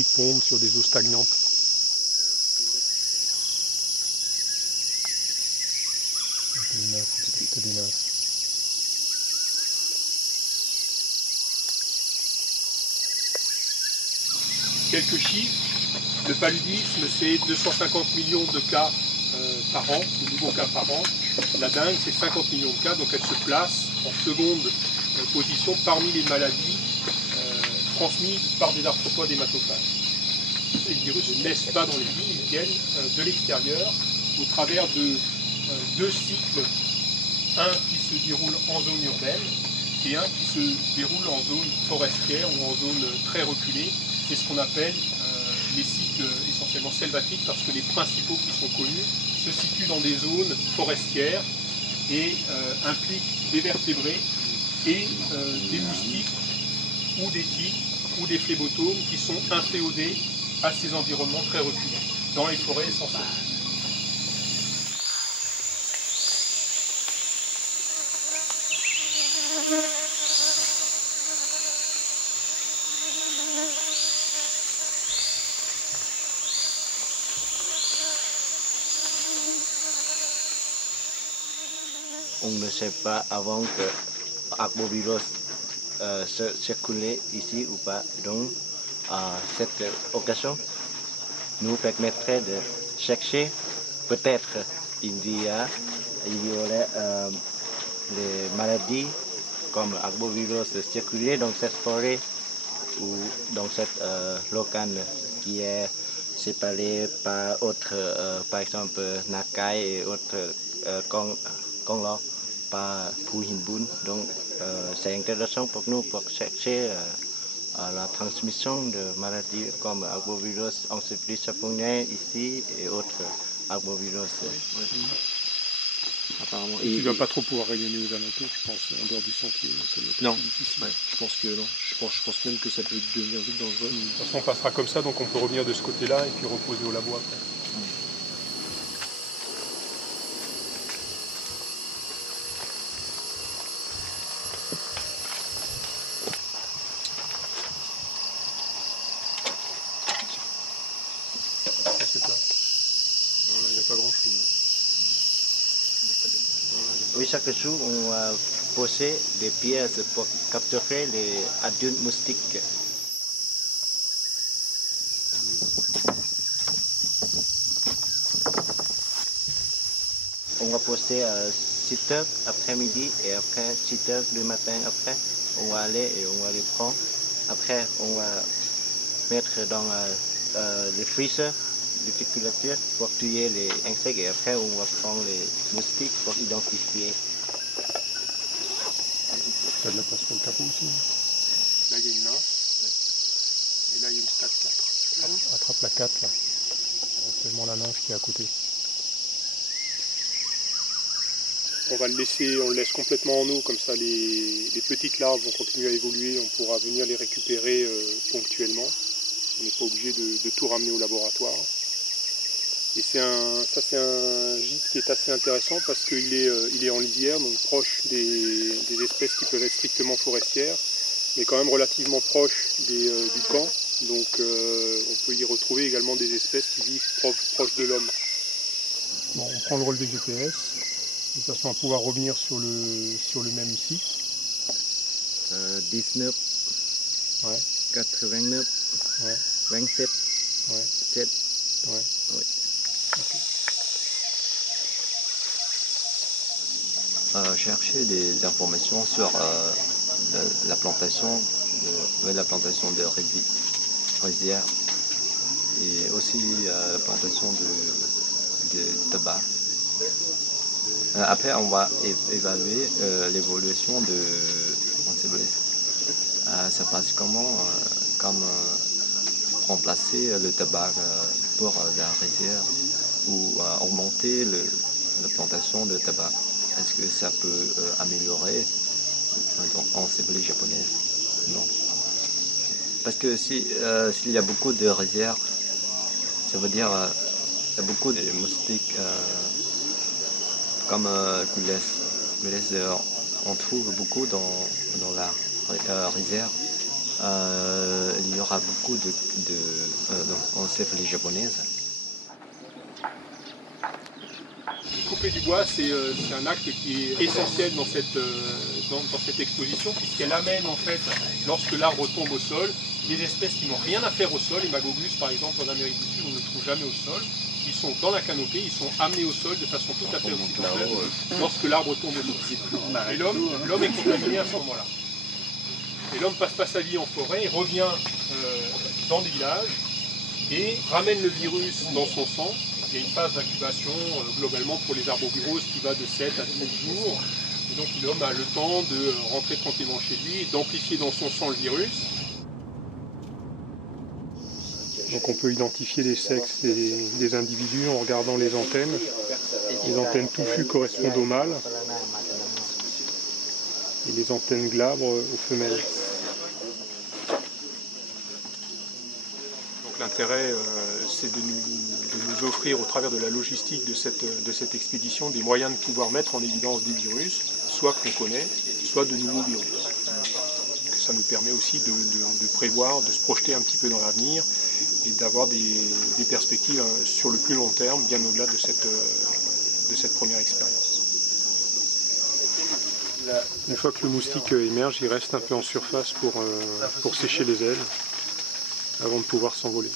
moustiques pondent sur des eaux stagnantes. C'est des nymphes. Quelques chiffres. Le paludisme, c'est 250 millions de cas par an, de nouveaux cas par an. La dengue, c'est 50 millions de cas, donc elle se place en seconde position parmi les maladies transmises par des arthropodes hématophages. Ces virus ne naissent pas dans les villes, ils viennent de l'extérieur au travers de deux cycles, un qui se déroule en zone urbaine et un qui se déroule en zone forestière ou en zone très reculée. C'est ce qu'on appelle les cycles essentiellement selvatiques, parce que les principaux qui sont connus se situent dans des zones forestières et impliquent des vertébrés et des moustiques ou des tigres ou des phlébotomes qui sont inféodés à ces environnements très reculés, dans les forêts essentielles. On ne sait pas avant que l'arbovirus se circulait ici ou pas. Donc, cette occasion nous permettrait de chercher, peut-être il y aurait des maladies comme l'arbovirus circuler dans cette forêt ou dans cette locane qui est séparée par par exemple Nakai et autres Konglo par Puhinbun. Donc c'est intéressant pour nous pour chercher la transmission de maladies comme arbovirus encephalitis japonais ici et autres arbovirus. Apparemment. Et tu ne vas pas trop pouvoir rayonner aux alentours, je pense, en dehors du sentier. Non, difficile. Ouais, je pense que non. Je pense même que ça peut devenir vite dangereux. De toute façon, on passera comme ça, donc on peut revenir de ce côté-là et puis reposer au labo après. Il n'y a pas grand-chose. Oui, chaque jour, on va poser des pièces pour capturer les adultes moustiques. On va poser à 6 heures après-midi et après 6 heures du matin. Après, on va aller et on va les prendre. Après, on va mettre dans le freezer, le circulateur pour tuer les insectes et après on va prendre les moustiques pour identifier. Tu as de la place pour le capot aussi. Là il y a une nymphe. Ouais. Et là il y a une stade 4. Attrape la 4 là. Éventuellement la nymphe qui est à côté. On va le laisser, on le laisse complètement en eau, comme ça les petites larves vont continuer à évoluer, on pourra venir les récupérer ponctuellement. On n'est pas obligé de tout ramener au laboratoire. Et c'est un gîte qui est assez intéressant parce qu'il est en lisière, donc proche des espèces qui peuvent être strictement forestières, mais quand même relativement proche du camp. Donc on peut y retrouver également des espèces qui vivent proche de l'homme. Bon, on prend le relevé GPS, de façon à pouvoir revenir sur le même site. 19, ouais. 89, ouais. 27, ouais. 7. Ouais. Oui. Okay. Chercher des informations sur la plantation de rizières et aussi la plantation de tabac. Après, on va évaluer l'évolution de ça passe comment comme remplacer le tabac pour la rizière ou augmenter la plantation de tabac. Est-ce que ça peut améliorer l'encéphalie japonaise? Non. Parce que s'il y a beaucoup de rizières, ça veut dire qu'il y a beaucoup de moustiques comme Culex. On trouve beaucoup dans la rizière. il y aura beaucoup de encéphalées japonaises. Couper du bois, c'est un acte qui est essentiel dans cette exposition, puisqu'elle amène en fait, lorsque l'arbre tombe au sol, des espèces qui n'ont rien à faire au sol. Les magogus, par exemple, en Amérique du Sud, on ne les trouve jamais au sol. Ils sont dans la canopée, ils sont amenés au sol de façon tout à fait occidentale lorsque l'arbre tombe au sol. Et l'homme est contaminé à ce moment-là. Et l'homme passe pas sa vie en forêt, il revient dans des villages et ramène le virus dans son sang. Il y a une phase d'incubation globalement pour les arboviroses qui va de 7 à 13 jours. Et donc l'homme a le temps de rentrer tranquillement chez lui et d'amplifier dans son sang le virus. Donc on peut identifier les sexes des individus en regardant les antennes. Les antennes touffues correspondent aux mâles et les antennes glabres aux femelles. L'intérêt, c'est de nous offrir, au travers de la logistique de cette expédition, des moyens de pouvoir mettre en évidence des virus, soit qu'on connaît, soit de nouveaux virus. Ça nous permet aussi de prévoir, de se projeter un petit peu dans l'avenir et d'avoir des perspectives sur le plus long terme, bien au-delà de cette première expérience. Une fois que le moustique émerge, il reste un peu en surface pour sécher les ailes avant de pouvoir s'envoler.